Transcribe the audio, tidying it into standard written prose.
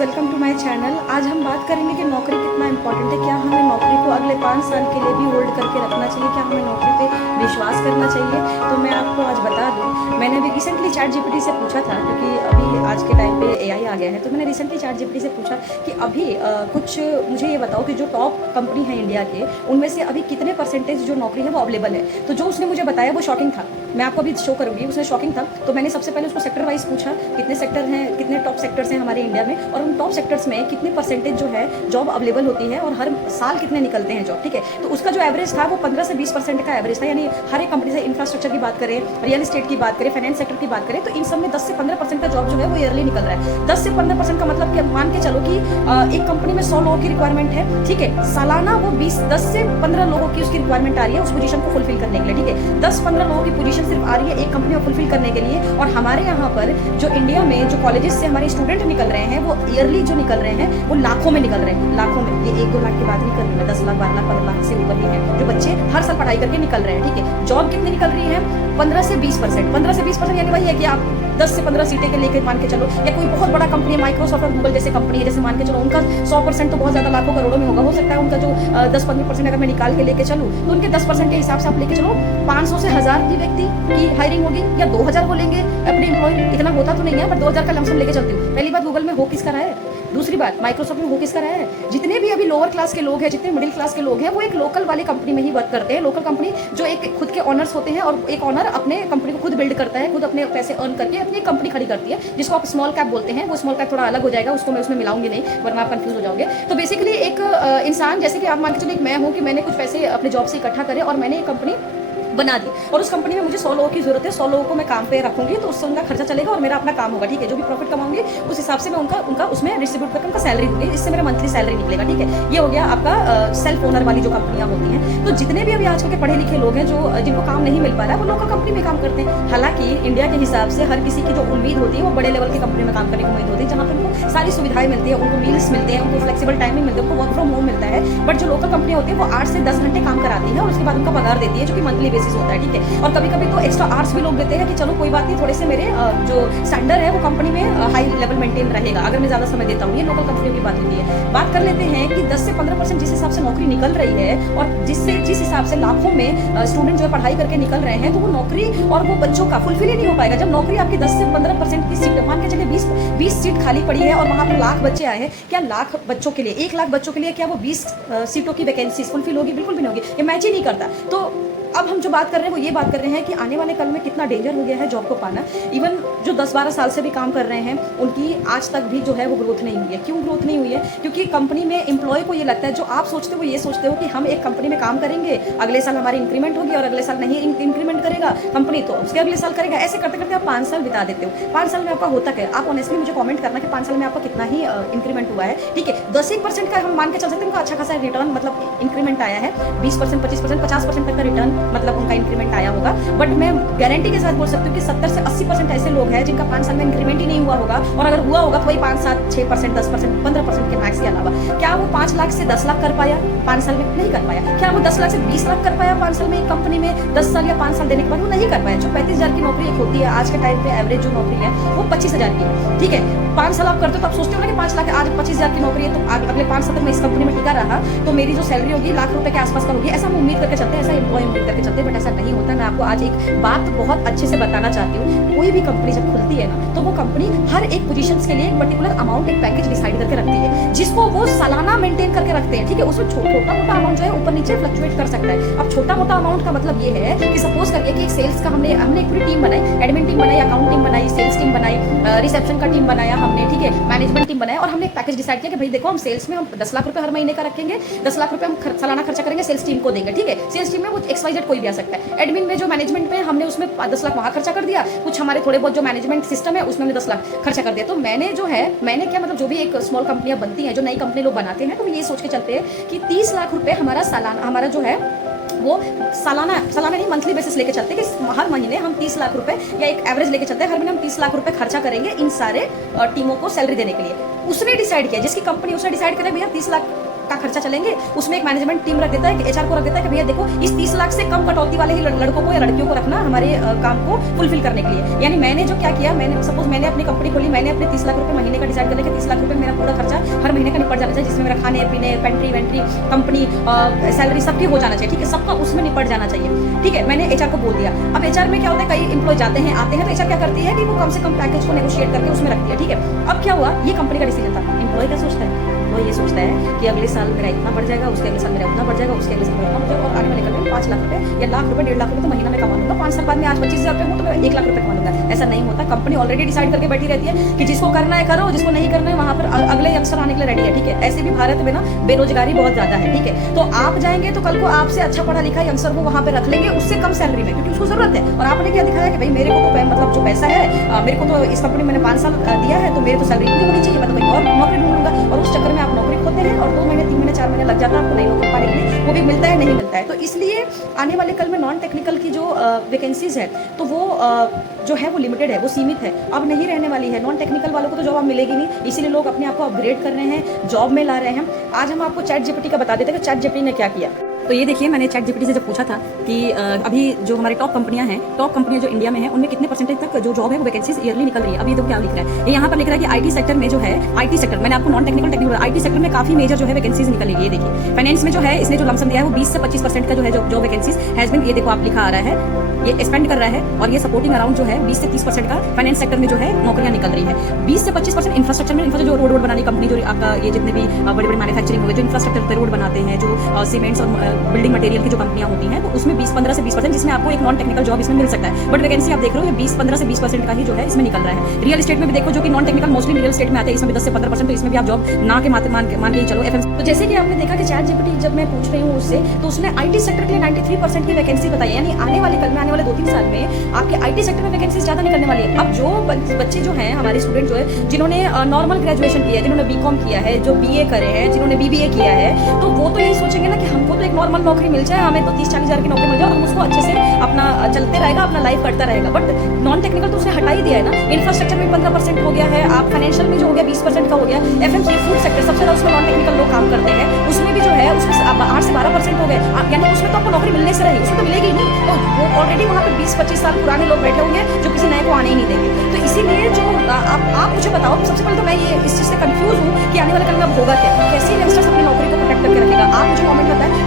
Welcome to my channel. आज हम बात करेंगे कि नौकरी कितना इंपॉर्टेंट है। क्या हमें नौकरी को अगले 5 साल के लिए भी होल्ड करके रखना चाहिए? क्या हमें नौकरी पे विश्वास करना चाहिए? तो मैं आपको आज बता दूं, मैंने अभी रिसेंटली चैट जीपीटी से पूछा था, क्योंकि अभी आज के टाइम पे एआई आ गया है। तो मैंने रिसेंटली चैट जीपीटी से पूछा कि अभी कुछ मुझे ये बताओ कि जो टॉप कंपनी है इंडिया के, उनमें से अभी कितने परसेंटेज जो नौकरी है वो अवेलेबल है। तो जो उसने मुझे बताया वो शॉकिंग था। मैं आपको अभी शो करूंगी, उसने शॉकिंग था। तो मैंने सबसे पहले उसको सेक्टर वाइज पूछा, कितने सेक्टर हैं, कितने टॉप सेक्टर्स हैं हमारे इंडिया में, और उन टॉप सेक्टर्स में कितने परसेंटेज जो है जॉब अवेलेबल होती है और हर साल कितने निकलते हैं जॉब। ठीक है, तो उसका जो एवरेज था वो 15 से 20% का एवरेज था। यानी हर एक कंपनी से इंफ्रास्ट्रक्चर की बात करें, रियल एस्टेट की बात करें, फाइनेंस सेक्टर की बात करें, तो इन सब में 10 से 15% का जॉब जो है वो ईयरली निकल रहा है। 10 से 15% का मतलब कि मान के चलो कि एक कंपनी में 100 लोगों की रिक्वायरमेंट है। ठीक है, सालाना वो 10 से 15 लोगों की उसकी रिक्वायरमेंट आ रही है उस पोजीशन को फुलफिल करने के लिए। ठीक है, 10-15 लोगों की पोजीशन सिर्फ आ रही है एक कंपनी में फुलफिल करने के लिए। और हमारे यहाँ पर जो इंडिया में जो कॉलेजेस से हमारे स्टूडेंट निकल रहे हैं वो ईयरली जो निकल रहे हैं वो लाखों में निकल रहे हैं, लाखों में। ये 1-2 लाख की बात नहीं कर रही मैं, 10 लाख, 12 लाख, 15 लाख से ऊपर ही है जो बच्चे हर साल पढ़ाई करके निकल रहे हैं। ठीक है, जॉब कितनी निकल रही है? 15 से 20%। 15 से 20% यानी वही है कि आप 10 से 15 सीटें के लेकर मान के चलो, या कोई बहुत बड़ा कंपनी है, माइक्रोसॉफ्ट और गूगल जैसे कंपनी है, जैसे मान के चलो उनका 100% तो बहुत ज्यादा लाखों करोड़ों में होगा। हो सकता है उनका जो 10-15% अगर मैं निकाल के लेके चलूँ तो उनके 10% के हिसाब से आप लेके चलो 500 से 1000 की व्यक्ति की हायरिंग होगी, या 2000 को लेंगे अपने एम्प्लॉय। इतना होता तो नहीं है, पर 2000 का लमसम लेके चलती हूँ। पहली बात, गूगल में हो किसका रहा है? दूसरी बात, माइक्रोसॉफ्ट में हो किसका रहा है? जितने भी अभी लोअर क्लास के लोग हैं, जितने मिडिल क्लास के लोग हैं, वो एक लोकल वाली कंपनी में ही वर्क करते हैं। लोकल कंपनी जो एक खुद के ऑनर्स होते हैं, और एक ऑनर अपने कंपनी को खुद बिल्ड करता है, खुद अपने पैसे अर्न करके अपनी कंपनी खड़ी करती है, जिसको आप स्मॉल कैप बोलते हैं। वो स्मॉल कैप थोड़ा अलग हो जाएगा, उसको मैं उसमें मिलाऊंगी नहीं, वरना आप कंफ्यूज हो जाओगे। तो बेसिकली एक इंसान, जैसे कि आप मान के चलिए मैं हूँ, कि मैंने कुछ पैसे अपने जॉब से इकट्ठा करे और मैंने एक कंपनी बना दी, और उस कंपनी में मुझे 100 लोगों की जरूरत है। 100 लोगों को मैं काम पे रखूंगी, तो उससे उनका खर्चा चलेगा और मेरा अपना काम होगा। ठीक है, जो भी प्रॉफिट कमाऊंगी उस हिसाब से मैं उनका उसमें डिस्ट्रीब्यूट करके उनका सैलरी दूंगी, इससे मेरा मंथली सैलरी निकलेगा। ठीक है, ये हो गया आपका सेल्फ ओनर वाली जो कंपनियां होती हैं। तो जितने भी अभी आजकल के पढ़े लिखे लोग हैं जो जिनको काम नहीं मिल पा रहा है, वो लोकल कंपनी में काम करते हैं। हालांकि इंडिया के हिसाब से हर किसी की जो उम्मीद होती है वो बड़े लेवल की कंपनी में काम करने की उम्मीद होती है, जहाँ पर उनको सारी सुविधाएं मिलती है, उनको मील्स मिलते हैं, उनको फ्लेक्सिबल टाइमिंग मिलती है, उनको वर्क फ्रॉम होम मिलता है। बट जो लोकल कंपनी होती है वो 8 से 10 घंटे काम कराती है और उसके बाद उनका पगार देती है, जो कि मंथली बेसिस होता है। ठीक है, और कभी कभी तो एक्स्ट्रा आवर्स भी लोग देते हैं कि चलो कोई बात नहीं, थोड़े से मेरे जो स्टैंडर्ड है वो कंपनी में हाई लेवल मेंटेन रहेगा अगर मैं ज्यादा समय देता हूँ। ये लोकल कंपनियों की बात होती है। बात कर लेते हैं कि 10 से 15% जिस हिसाब से नौकरी निकल रही है, और जिस हिसाब से लाखों में स्टूडेंट जो है पढ़ाई करके निकल रहे हैं, तो वो नौकरी और वो बच्चों का फुलफिल ही नहीं हो पाएगा। जब नौकरी आपकी 10 से 15% की सीट, मान के चलिए 20 सीट खाली पड़ी है और वहां पर लाख बच्चे आए हैं, क्या लाख बच्चों के लिए, 1 लाख बच्चों के लिए क्या वो 20 सीटों की वैकेंसी फुलफिल होगी? बिल्कुल भी नहीं होगी, इमेजिन नहीं करता। तो अब हम जो बात कर रहे हैं वो ये बात कर रहे हैं कि आने वाले कल में कितना डेंजर हो गया है जॉब को पाना। इवन जो 10-12 साल से भी काम कर रहे हैं, उनकी आज तक भी जो है वो ग्रोथ नहीं हुई है। क्यों ग्रोथ नहीं हुई है? क्योंकि कंपनी में एम्प्लॉय को ये लगता है, जो आप सोचते हो ये सोचते हो कि हम एक कंपनी में काम करेंगे, अगले साल हमारी इंक्रीमेंट होगी, और अगले साल नहीं इंक्रीमेंट करेगा कंपनी तो उसके अगले साल करेगा। ऐसे करते करते आप 5 साल बिता देते हो। 5 साल में आपका होता क्या? आप ऑनेस्टली मुझे कमेंट करना कि 5 साल में आपका कितना ही इंक्रीमेंट हुआ है। ठीक है, 10-1% का हम मान के चल सकते हैं, उनका अच्छा खासा रिटर्न मतलब इंक्रीमेंट आया है। 20%, 25%, 50% तक का रिटर्न मतलब उनका इंक्रीमेंट आया होगा। बट मैं गारंटी के साथ बोल सकती हूँ कि 70 से 80% ऐसे लोग हैं जिनका 5 साल में इंक्रीमेंट ही नहीं हुआ होगा, और अगर हुआ होगा तो वही 5, 7, 6%, 10%, 15% के मैक्स के अलावा। क्या वो 5 लाख से 10 लाख कर पाया 5 साल में? नहीं कर पाया। क्या वो 10 लाख से 20 लाख कर पाया 5 साल में? एक कंपनी में 10 साल या 5 साल देने के बाद वो नहीं कर पाया। जो 35,000 की नौकरी एक होती है आज के टाइम पे, एवरेज जो नौकरी है वो 25,000 की है। ठीक है, 5 साल आप करते हो तो आप सोचते हो ना कि 5 लाख, आज 25,000 की नौकरी है, तो अगले 5 साल तक मैं इस कंपनी में टिका रहा तो मेरी जो सैलरी होगी लाख रुपए के आसपास का होगी। ऐसा हम उम्मीद करके चलते हैं, ऐसा एम्प्लॉय उम्मीद करके चलते हैं, बट ऐसा नहीं होता। मैं आपको आज एक बात बहुत अच्छे से बताना चाहती हूँ। कोई भी कंपनी जब खुलती है ना, तो वो कंपनी हर एक पोजीशंस के लिए एक पर्टिकुलर अमाउंट, एक पैकेज डिसाइड करके रखती है, जिसको वो सालाना मेंटेन करके रखते हैं। ठीक है, उसमें छोटा मोटा अमाउंट जो है ऊपर नीचे फ्लक्चुएट कर सकता है। अब छोटा मोटा अमाउंट का मतलब ये है कि सपोज करिए कि एक सेल्स का हमने एक पूरी टीम बनाई, एडमिन टीम बनाई, अकाउंट टीम बनाई, सेल्स टीम बनाई, रिसेप्शन का टीम बनाया हमने। ठीक है, मैनेजमेंट टीम बनाया, और हमने एक पैकेज डिसाइड किया कि भाई देखो हम सेल्स में हम 10 लाख रुपए हर महीने का रखेंगे, 10 लाख रुपए हम सालाना खर्चा करेंगे, सेल्स टीम को देंगे। ठीक है, सेल्स टीम में वो XYZ कोई भी आ सकता है। एडमिन में जो मैनेजमेंट में हमने उसमें 10 लाख वहाँ खर्चा कर दिया, कुछ हमारे थोड़े बहुत जो मैनेजमेंट सिस्टम है उसमें हमने 10 लाख खर्चा कर दिया। तो मैंने क्या मतलब जो भी एक स्मॉल कंपनियां बनती हैं, जो नई कंपनी लोग बनाते हैं, तो ये सोच के चलते हैं कि 30 लाख रुपए हमारा सालाना, हमारा जो है वो सालाना नहीं मंथली बेसिस लेके चलते हैं कि हर महीने हम 30 लाख रुपए, या एक एवरेज लेके चलते हैं हर महीने हम 30 लाख रुपए खर्चा करेंगे इन सारे टीमों को सैलरी देने के लिए। उसने डिसाइड किया, जिसकी कंपनी, उसने डिसाइड किया भैया 30 लाख का खर्चा चलेंगे, उसमें एक मैनेजमेंट टीम रख देता है, एचआर को रख देता है कि भैया देखो इस 30 लाख से कम कटौती वाले ही लड़कों को या लड़कियों को रखना हमारे काम को फुलफिल करने के लिए। यानी मैंने जो क्या किया, मैंने सपोज मैंने अपनी कंपनी खोली, मैंने अपने 30 लाख रुपए महीने का डिसाइड कर लिया कि 30 लाख रुपए मेरा पूरा खर्चा हर महीने का निपट जाना चाहिए, जिसमें मेरा खाने पीने, पेंट्री वेंट्री, कंपनी सैलरी सबकी हो जाना चाहिए, ठीक है, सबका उसमें निपट जाना चाहिए, ठीक है। मैंने एचआर को बोल दिया। अब एचआर में क्या होता है, कई एम्प्लॉय जाते हैं आते हैं, तो एचआर क्या करती है कि वो कम से कम पैकेज को नेगोशिएट करके उसमें रखती है, ठीक है। अब क्या हुआ, ये कंपनी का डिसीजन था। एम्प्लॉय क्या सोचता है, वो ये सोचता है कि अगले साल मेरा इतना बढ़ जाएगा, उसके अगले साल मेरा उतना बढ़ जाएगा, उसके अगले साल मेरा उतना बढ़ जाएगा, और आने वाले कल में 5 लाख रुपए या लाख रुपए 1.5 लाख रुपए तो महीना में कमा लूंगा। 5 साल बाद में आज 25,000 रुपए हो तो मैं 1 लाख रुपए कमा लूंगा। ऐसा नहीं होता। कंपनी ऑलरेडी डिसाइड करके बैठी रहती है कि जिसको करना है करो, जिसको नहीं करना है वहां पर अगले यंगस्टर आने के लिए रेडी है, ठीक है। ऐसे भी भारत में ना बेरोजगारी बहुत ज्यादा है, ठीक है। तो आप जाएंगे तो कल को आपसे अच्छा पढ़ा लिखा यंगस्टर को वहां पे रख लेंगे, उससे कम सैलरी में, क्योंकि उसको जरूरत है। और आपने क्या दिखाया कि भाई मेरे को तो मतलब जो पैसा है, मेरे को तो इस कंपनी में मैंने 5 साल दिया है, तो मेरे तो सैलरी इतनी होनी चाहिए, मैं तो कहीं और नौकरी ढूंढूंगा। और उस चक्कर में आप नौकरी खोते हैं और 2 महीने 3 महीने 4 महीने लग जाता है आपको नई नौकरी पाने के लिए, वो भी मिलता है नहीं मिलता है। तो इसलिए आने वाले कल में नॉन टेक्निकल की जो वैकेंसीज है तो वो जो है वो लिमिटेड है, वो सीमित है, अब नहीं रहने वाली है। नॉन टेक्निकल वालों को तो जॉब अब मिलेगी नहीं, इसीलिए लोग अपने आप को अपग्रेड कर रहे हैं, जॉब में ला रहे हैं। आज हम आपको चैट जीपीटी का बता देते हैं कि चैट जीपीटी ने क्या किया। तो ये देखिए, मैंने चैट जीपीटी से जब पूछा था कि अभी जो हमारी टॉप कंपनियां हैं, टॉप कंपनियां जो इंडिया में हैं, उनमें कितने परसेंटेज तक जो जॉब है वो वैकेंसीज ईयरली निकल रही है। अभी तो क्या लिख रहा है, ये यहाँ पर लिख रहा है कि आईटी सेक्टर में जो है, आईटी सेक्टर, मैंने आपको non technical technical IT sector में काफी मेजर जो है वैकेंसीज निकलेगी। ये देखिए, फाइनेंस में जो है इसने जो लमसम दिया है वो 20 से 25% का जो है जो वैकेंसीज हैज बीन, ये देखो आप लिखा आ रहा है, ये स्पेंड कर रहा है, और ये सपोर्टिंग अराउंड जो है 20 से 30% का फाइनेंस सेक्टर में जो है नौकरियां निकल रही है। 20 से 25% इंफ्रास्ट्रक्चर में, जो रोड बनाने कंपनी, जो आपका ये जितने भी बड़े बड़े मैन्युफैक्चरिंग हो गए, जो इंफ्रास्ट्रक्चर पे रोड बनाते हैं, जो सीमेंट्स और बिल्डिंग मटेरियल की जो कंपनियां होती हैं, तो उसमें 15 से 20%, जिसमें आपको एक नॉन टेक्निकल जॉब इसमें मिल सकता है। बट वैकेंसी आप देख रहे हो ये 15 से 20% का ही जो है इसमें निकल रहा है। रियल एस्टेट में भी देखो, जो कि non technical mostly real estate में आते हैं, इसमें भी 10 से 15%, तो इसमें भी आप जॉब ना के मान के ही चलो। तो जैसे कि आपने देखा कि चैट जीपीटी जब मैं पूछ रही हूँ उससे, तो उसने आईटी सेक्टर के लिए 93% की वैकेंसी बताई, यानी आने वाले कल में, आने वाले 2-3 साल में आपके आईटी सेक्टर में वैकेंसी ज्यादा निकलने वाली है। अब जो बच्चे जो हैं, हमारे स्टूडेंट जो है, जिन्होंने नॉर्मल ग्रेजुएशन किया है, जिन्होंने बीकॉम किया है, जो बीए करे हैं, जिन्होंने बीबीए किया है, तो वो तो यही सोचेंगे ना कि हमको तो एक नॉर्मल नौकरी मिल जाए, हमें तो 30-40 हज़ार की नौकरी मिल जाए और हम उसको अच्छे से अपना चलते रहेगा, अपना लाइफ कटता रहेगा। बट नॉन टेक्निकल तो उसने हटा ही दिया है ना। इंफ्रास्ट्रक्चर में 15% हो गया है, आप फाइनेंशियल में जो हो गया 20% का हो गया, एफएमसीजी फूड सेक्टर सबसे ज्यादा उसमें नॉन टेक्निकल लोग काम करते हैं, उसमें भी जो है उसमें 8 से 12% हो गए, यानी उसमें तो आपको नौकरी मिलने से रही, उसमें तो मिलेगी नहीं। तो वो ऑलरेडी वहाँ पे 20-25 साल पुराने लोग बैठे होंगे जो किसी नए को आने ही नहीं देंगे। तो इसीलिए जो आप मुझे बताओ, सबसे पहले तो मैं ये इस चीज़ से कंफ्यूज हूँ कि आने वाले कल में अब होगा क्या, कैसे यंगस्टर्स अपनी नौकरी को प्रोटेक्ट करके रखेगा। आप मुझे कमेंट बताएं